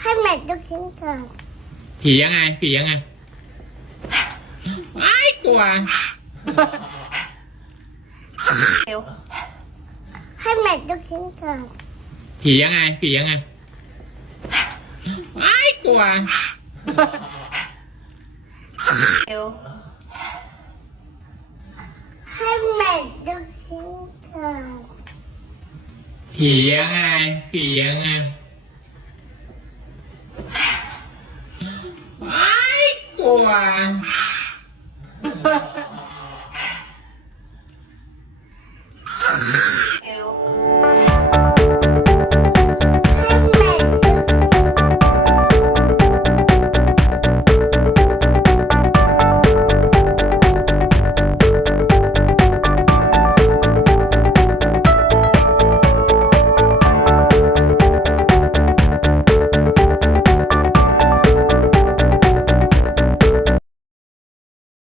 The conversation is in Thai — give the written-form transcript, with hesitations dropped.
ให้แม่ลูกชิ้นก่อน ผียังไงผียังไงไอ้กลัว เร็ว ให้แม่ลูกชิ้นก่อน ผียังไงผียังไงไอ้กลัว เร็ว ให้แม่ลูกชิ้นก่อน ผียังไงผียังไงไอ้กลัว